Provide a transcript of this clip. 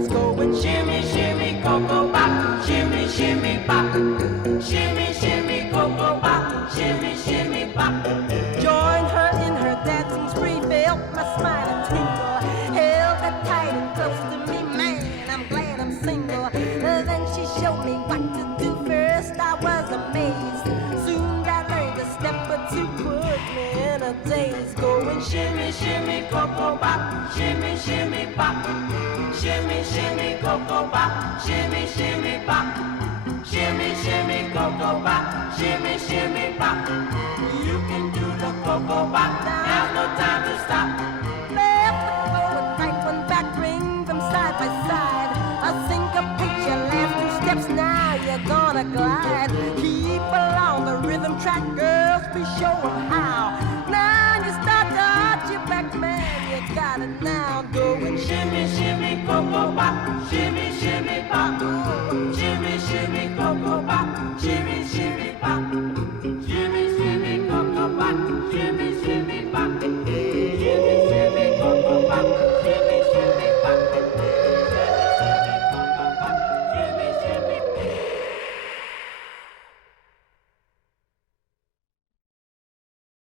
days going. Shimmy, shimmy, cocoa bop, shimmy, shimmy, bop. Shimmy, shimmy, cocoa bop, shimmy, shimmy, bop. Join her in her dancing spree, felt my smile and tingle. Held her tight and close to me, man, I'm glad I'm single. Then she showed me what to do. First I was amazed, soon I learned a step or two, put me in a daze. Going shimmy, shimmy, cocoa bop, shimmy, shimmy, bop. Shimmy, shimmy, cocoa bop, shimmy, shimmy, bop. Shimmy, shimmy, cocoa bop, shimmy, shimmy, bop. You can do the cocoa bop, have no time to stop. Left one forward, right one back, bring them side by side.